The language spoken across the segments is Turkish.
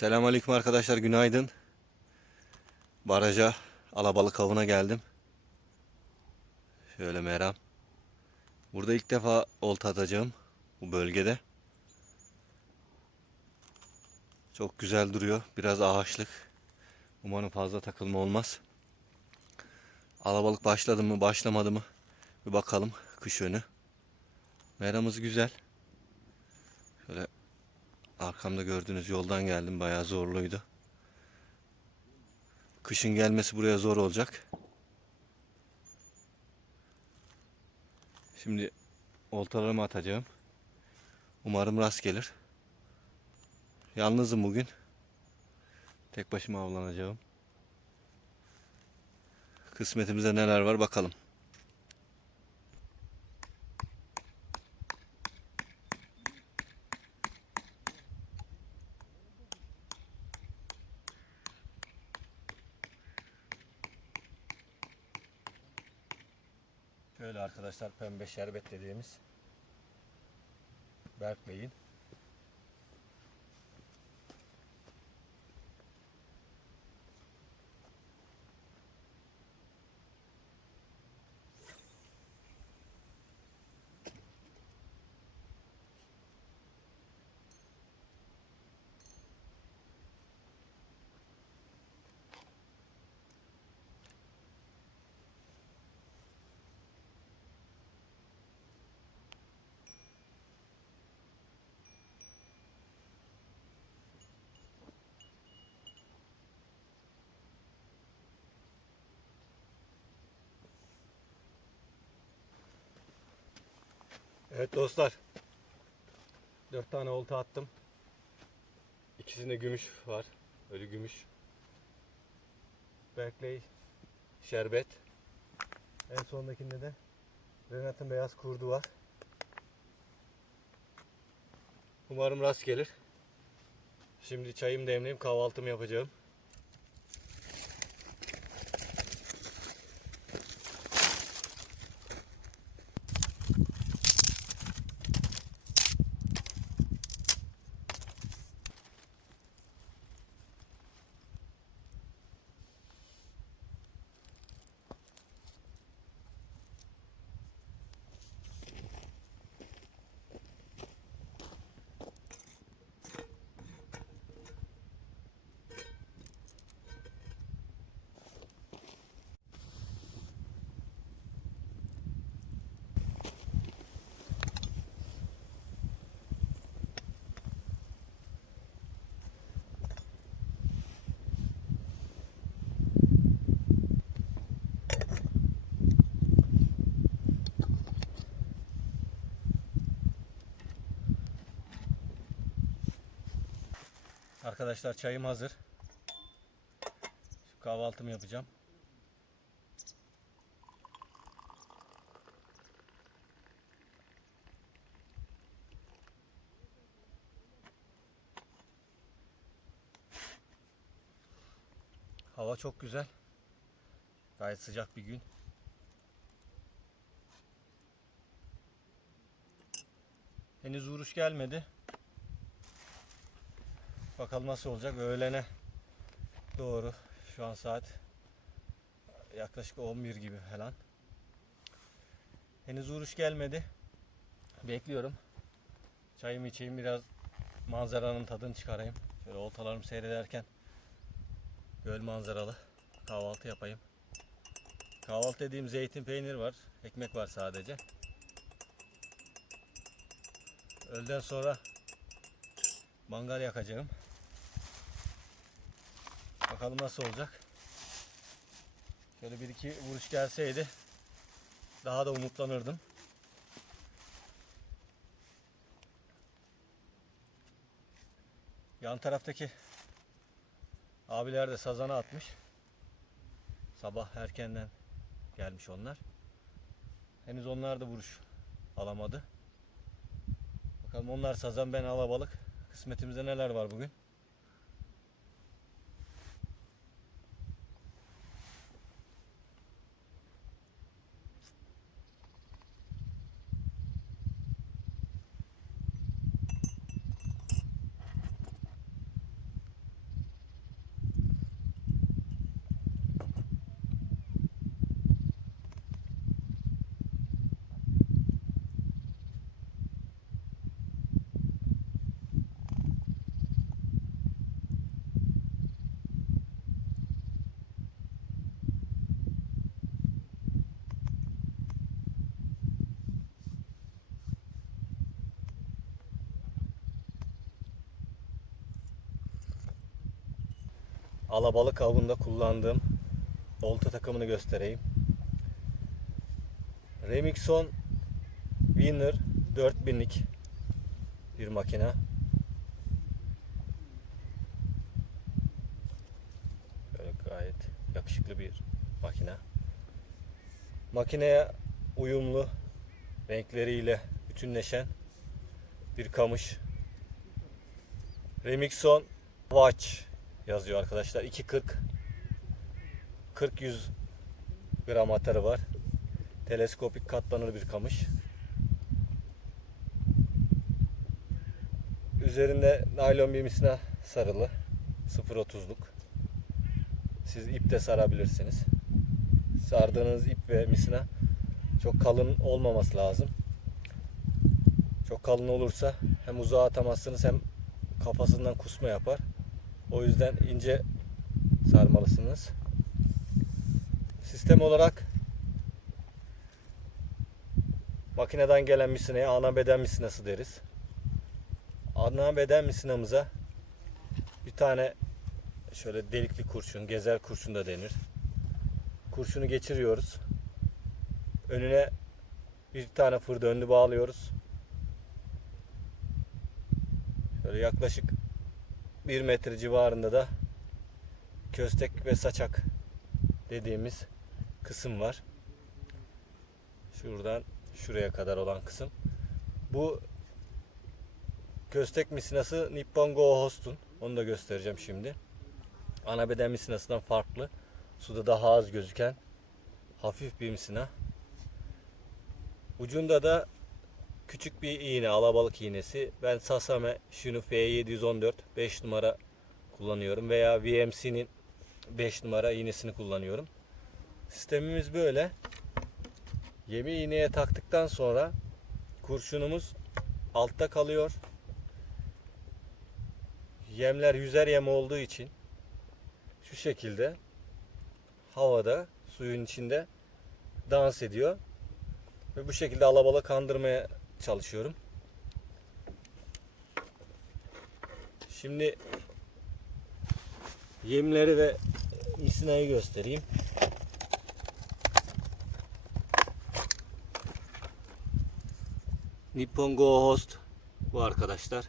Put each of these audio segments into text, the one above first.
Selamünaleyküm arkadaşlar, günaydın. Baraja, alabalık avına geldim. Şöyle Meram. Burada ilk defa olta atacağım bu bölgede. Çok güzel duruyor. Biraz ağaçlık. Umarım fazla takılma olmaz. Alabalık başladı mı, başlamadı mı? Bir bakalım kış önü. Meramız güzel. Şöyle arkamda gördüğünüz yoldan geldim. Bayağı zorluydu. Kışın gelmesi buraya zor olacak. Şimdi oltalarımı atacağım. Umarım rast gelir. Yalnızım bugün. Tek başıma avlanacağım. Kısmetimizde neler var bakalım. Şöyle arkadaşlar, pembe şerbet dediğimiz Berkley'in. Evet dostlar, 4 tane olta attım. İkisinde gümüş var. Ölü gümüş. Berkley şerbet. En sondakinde de Renat'ın beyaz kurdu var. Umarım rast gelir. Şimdi çayımı demleyeyim, kahvaltımı yapacağım. Arkadaşlar, çayım hazır. Şimdi kahvaltımı yapacağım. Hava çok güzel. Gayet sıcak bir gün. Henüz vuruş gelmedi. Bakalım nasıl olacak. Öğlene doğru. Şu an saat yaklaşık 11 gibi falan. Henüz vuruş gelmedi. Bekliyorum. Çayımı içeyim, biraz manzaranın tadını çıkarayım. Şöyle oltalarımı seyrederken göl manzaralı kahvaltı yapayım. Kahvaltı dediğim zeytin, peynir var. Ekmek var sadece. Öğleden sonra mangal yakacağım. Bakalım nasıl olacak. Şöyle bir iki vuruş gelseydi daha da umutlanırdım. Yan taraftaki abiler de sazana atmış. Sabah erkenden gelmiş onlar. Henüz onlar da vuruş alamadı. Bakalım, onlar sazan, ben alabalık. Kısmetimizde neler var bugün? alabalık avında kullandığım olta takımını göstereyim. Remixon Winner 4000'lik bir makine. Böyle gayet yakışıklı bir makine. Makineye uyumlu, renkleriyle bütünleşen bir kamış. Remixon Watch yazıyor arkadaşlar. 2.40 40-100 gram atarı var. Teleskopik katlanır bir kamış. Üzerinde naylon bir misina sarılı. 0.30'luk. Siz ip de sarabilirsiniz. Sardığınız ip ve misina çok kalın olmaması lazım. Çok kalın olursa hem uzağa atamazsınız hem kafasından kusma yapar. O yüzden ince sarmalısınız. Sistem olarak makineden gelen misineye ana beden misinası deriz. Ana beden misinamıza bir tane şöyle delikli kurşun, gezer kurşun da denir. Kurşunu geçiriyoruz. Önüne bir tane fır döndü bağlıyoruz. Şöyle yaklaşık 1 metre civarında da köstek ve saçak dediğimiz kısım var. Şuradan şuraya kadar olan kısım. Bu köstek misinası Nippon Go Host'un. Onu da göstereceğim şimdi. Ana beden misinasından farklı. Suda daha az gözüken hafif bir misina. Ucunda da küçük bir iğne, alabalık iğnesi. Ben Sasame Shinu F714 5 numara kullanıyorum veya VMC'nin 5 numara iğnesini kullanıyorum. Sistemimiz böyle. Yemi iğneye taktıktan sonra kurşunumuz altta kalıyor. Yemler yüzer yem olduğu için şu şekilde havada, suyun içinde dans ediyor. Ve bu şekilde alabalığı kandırmaya çalışıyorum. Şimdi yemleri ve misinayı göstereyim. Nippon Go Host bu arkadaşlar.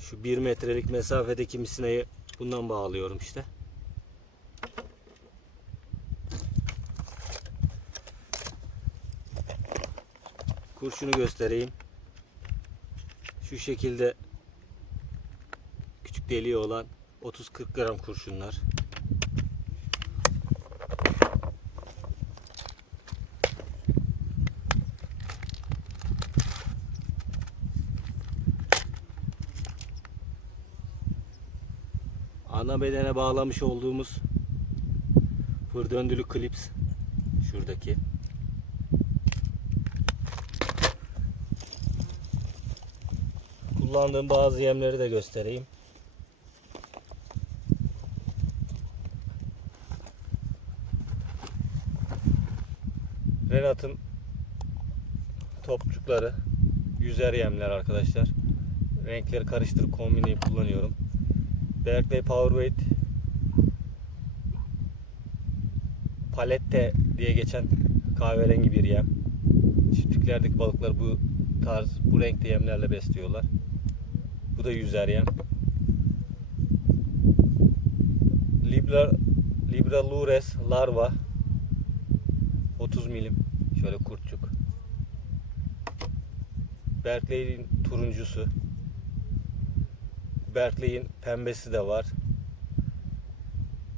Şu 1 metrelik mesafedeki misinayı bundan bağlıyorum işte. Kurşunu göstereyim. Şu şekilde küçük deliği olan 30-40 gram kurşunlar. Ana bedene bağlamış olduğumuz fır döndülü klips şuradaki. Kullandığım bazı yemleri de göstereyim. Renat'ın topçukları, yüzer yemler arkadaşlar. Renkleri karıştırıp kombinleyip kullanıyorum. Berkley Powerweight Palette diye geçen kahverengi bir yem. Çiftliklerdeki balıklar bu tarz, bu renkte yemlerle besliyorlar. Bu da yüzer yem. Libra Lures Larva 30 milim. Şöyle kurtçuk. Berkley'in turuncusu. Berkley'in pembesi de var.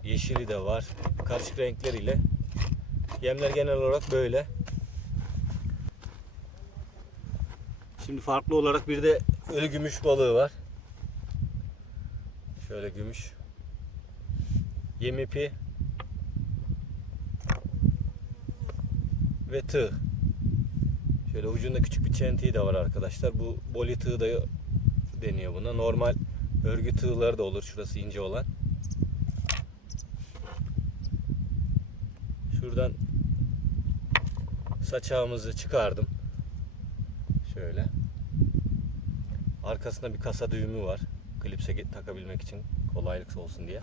Yeşili de var. Karışık renkleriyle. Yemler genel olarak böyle. Şimdi farklı olarak bir de ölü gümüş balığı var. Şöyle gümüş. Yem ipi ve tığ. Şöyle ucunda küçük bir çentiği de var arkadaşlar. Bu boli tığ da deniyor buna. Normal örgü tığları da olur. Şurası ince olan. Şuradan saçağımızı çıkardım. Şöyle. Arkasında bir kasa düğümü var. Klipse takabilmek için kolaylık olsun diye.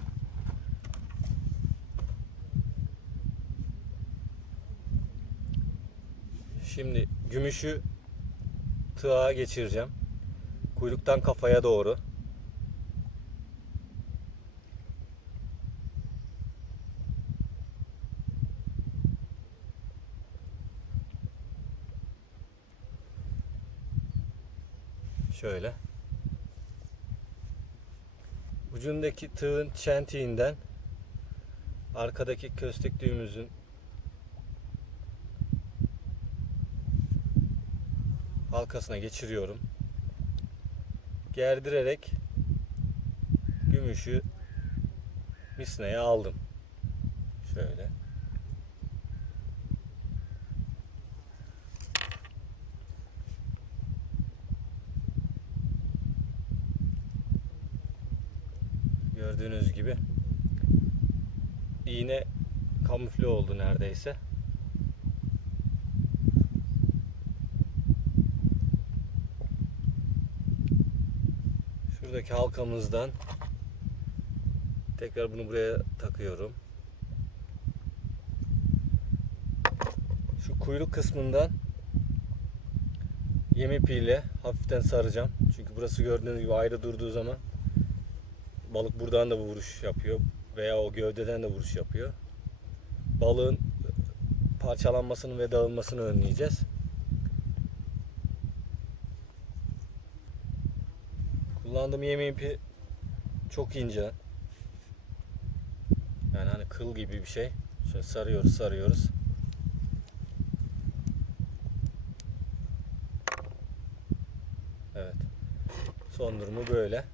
Şimdi gümüşü tığa geçireceğim. Kuyruktan kafaya doğru. Şöyle. Ucundaki tığın çentiğinden arkadaki köstek düğümümüzün halkasına geçiriyorum. Gerdirerek gümüşü misneye aldım. Şöyle. Gördüğünüz gibi iğne kamufle oldu neredeyse. Şuradaki halkamızdan tekrar bunu buraya takıyorum. Şu kuyruk kısmından yem ipiyle hafiften saracağım. Çünkü burası gördüğünüz gibi ayrı durduğu zaman balık buradan da vuruş yapıyor veya o gövdeden de vuruş yapıyor. Balığın parçalanmasını ve dağılmasını önleyeceğiz. Kullandığım yem ipi çok ince. Yani hani kıl gibi bir şey. Şöyle sarıyoruz. Evet. Son durumu böyle.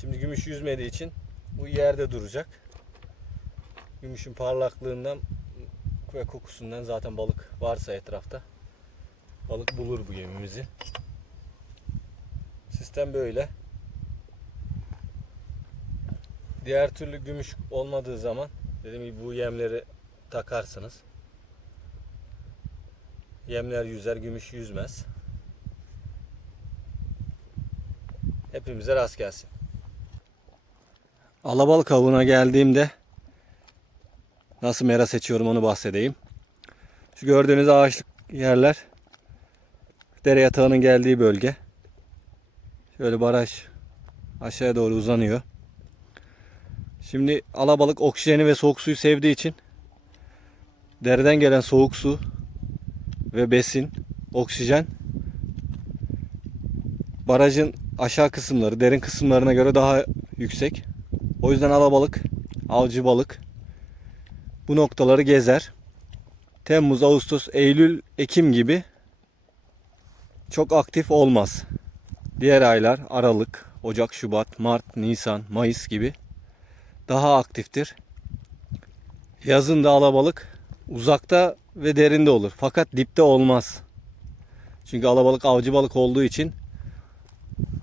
Şimdi gümüş yüzmediği için bu yerde duracak. Gümüşün parlaklığından ve kokusundan zaten balık varsa etrafta balık bulur bu yemimizi. Sistem böyle. Diğer türlü gümüş olmadığı zaman dediğim gibi bu yemleri takarsınız. Yemler yüzer, gümüş yüzmez. Hepimize rast gelsin. Alabalık avına geldiğimde nasıl mera seçiyorum onu bahsedeyim. Şu gördüğünüz ağaçlık yerler dere yatağının geldiği bölge. Şöyle baraj aşağıya doğru uzanıyor. Şimdi alabalık oksijeni ve soğuk suyu sevdiği için dereden gelen soğuk su ve besin, oksijen barajın aşağı kısımları, derin kısımlarına göre daha yüksek. O yüzden alabalık, avcı balık bu noktaları gezer. Temmuz, Ağustos, Eylül, Ekim gibi çok aktif olmaz. Diğer aylar Aralık, Ocak, Şubat, Mart, Nisan, Mayıs gibi daha aktiftir. Yazın da alabalık uzakta ve derinde olur. Fakat dipte olmaz. Çünkü alabalık avcı balık olduğu için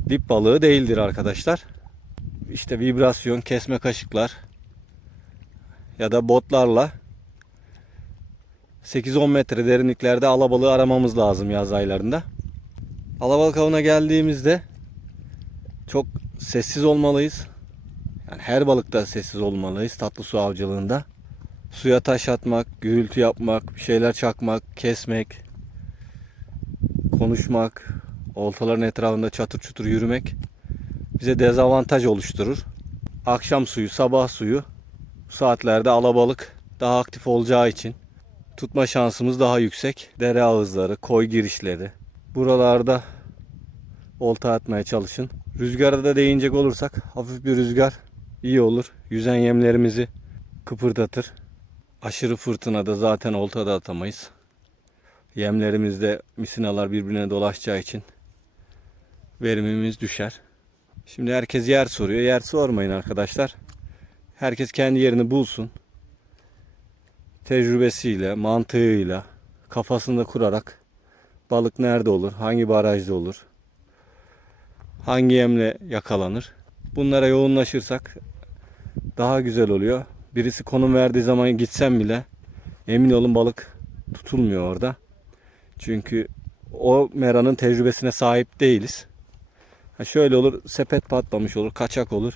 dip balığı değildir arkadaşlar. İşte vibrasyon, kesme kaşıklar ya da botlarla 8-10 metre derinliklerde alabalığı aramamız lazım yaz aylarında. Alabalık avına geldiğimizde çok sessiz olmalıyız. Yani her balıkta sessiz olmalıyız tatlı su avcılığında. Suya taş atmak, gürültü yapmak, bir şeyler çakmak, kesmek, konuşmak, oltaların etrafında çatır çutur yürümek bize dezavantaj oluşturur. Akşam suyu, sabah suyu bu saatlerde alabalık daha aktif olacağı için tutma şansımız daha yüksek. Dere ağızları, koy girişleri buralarda olta atmaya çalışın. Rüzgara da değinecek olursak hafif bir rüzgar iyi olur. Yüzen yemlerimizi kıpırdatır. Aşırı fırtınada zaten olta da atamayız. Yemlerimizde misinalar birbirine dolaşacağı için verimimiz düşer. Şimdi herkes yer soruyor. Yer sormayın arkadaşlar. Herkes kendi yerini bulsun. Tecrübesiyle, mantığıyla, kafasında kurarak balık nerede olur, hangi barajda olur, hangi yemle yakalanır. Bunlara yoğunlaşırsak daha güzel oluyor. Birisi konum verdiği zaman gitsem bile emin olun balık tutulmuyor orada. Çünkü o meranın tecrübesine sahip değiliz. Şöyle olur, sepet patlamış olur, kaçak olur.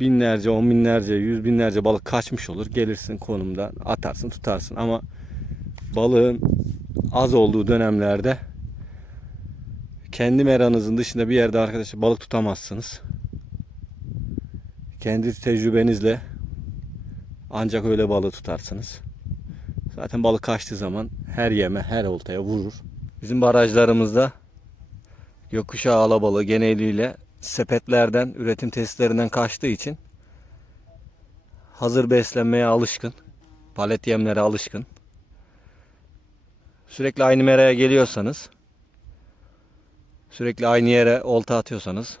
Binlerce, on binlerce, yüz binlerce balık kaçmış olur. Gelirsin konumda atarsın, tutarsın. Ama balığın az olduğu dönemlerde kendi meranızın dışında bir yerde arkadaşlar balık tutamazsınız. Kendi tecrübenizle ancak öyle balığı tutarsınız. Zaten balık kaçtığı zaman her yeme, her oltaya vurur. Bizim barajlarımızda gökkuşağı alabalığı geneliyle sepetlerden, üretim tesislerinden kaçtığı için hazır beslenmeye alışkın. Palet yemlere alışkın. Sürekli aynı meraya geliyorsanız, sürekli aynı yere olta atıyorsanız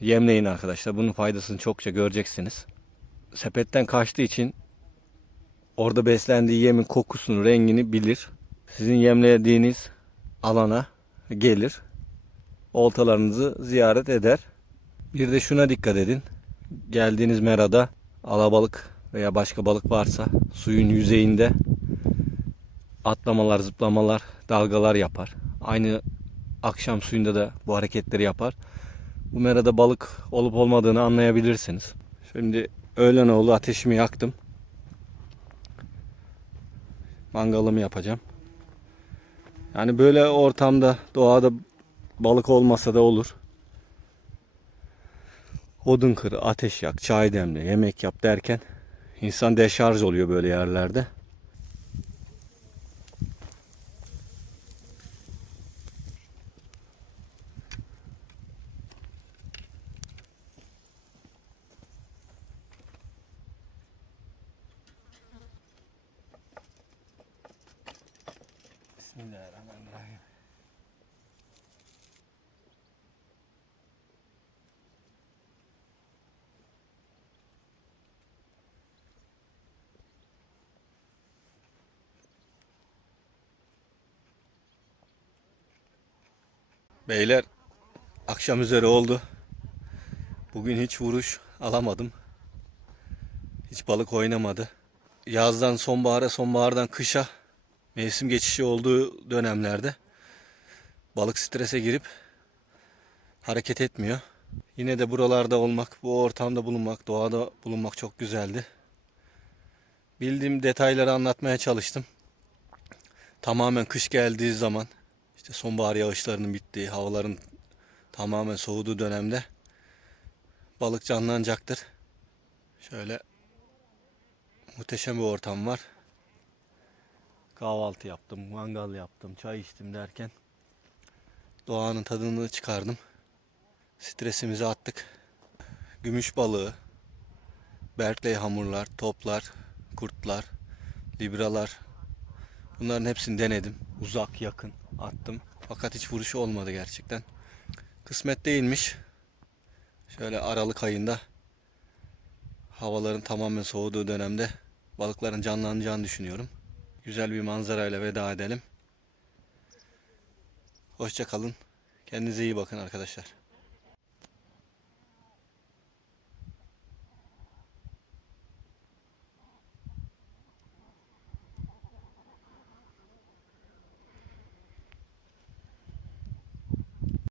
yemleyin arkadaşlar. Bunun faydasını çokça göreceksiniz. Sepetten kaçtığı için orada beslendiği yemin kokusunu, rengini bilir. Sizin yemlediğiniz alana gelir. Oltalarınızı ziyaret eder. Bir de şuna dikkat edin. Geldiğiniz merada alabalık veya başka balık varsa suyun yüzeyinde atlamalar, zıplamalar, dalgalar yapar. Aynı akşam suyunda da bu hareketleri yapar. Bu merada balık olup olmadığını anlayabilirsiniz. Şimdi öğlen oldu, ateşimi yaktım. Mangalımı yapacağım. Yani böyle ortamda, doğada balık olmasa da olur. Odun kır, ateş yak, çay demle, yemek yap derken insan deşarj oluyor böyle yerlerde. Bismillahirrahmanirrahim. Beyler, akşam üzeri oldu. Bugün hiç vuruş alamadım. Hiç balık oynamadı. Yazdan sonbahara, sonbahardan kışa mevsim geçişi olduğu dönemlerde balık strese girip hareket etmiyor. Yine de buralarda olmak, bu ortamda bulunmak, doğada bulunmak çok güzeldi. Bildiğim detayları anlatmaya çalıştım. Tamamen kış geldiği zaman, işte sonbahar yağışlarının bittiği, havaların tamamen soğuduğu dönemde balık canlanacaktır. Şöyle muhteşem bir ortam var. Kahvaltı yaptım, mangal yaptım, çay içtim derken doğanın tadını çıkardım. Stresimizi attık. Gümüş balığı, Berkley hamurlar, toplar, kurtlar, libralar. Bunların hepsini denedim. Uzak, yakın attım. Fakat hiç vuruşu olmadı gerçekten. Kısmet değilmiş. Şöyle Aralık ayında havaların tamamen soğuduğu dönemde balıkların canlanacağını düşünüyorum. Güzel bir manzarayla veda edelim. Hoşça kalın. Kendinize iyi bakın arkadaşlar.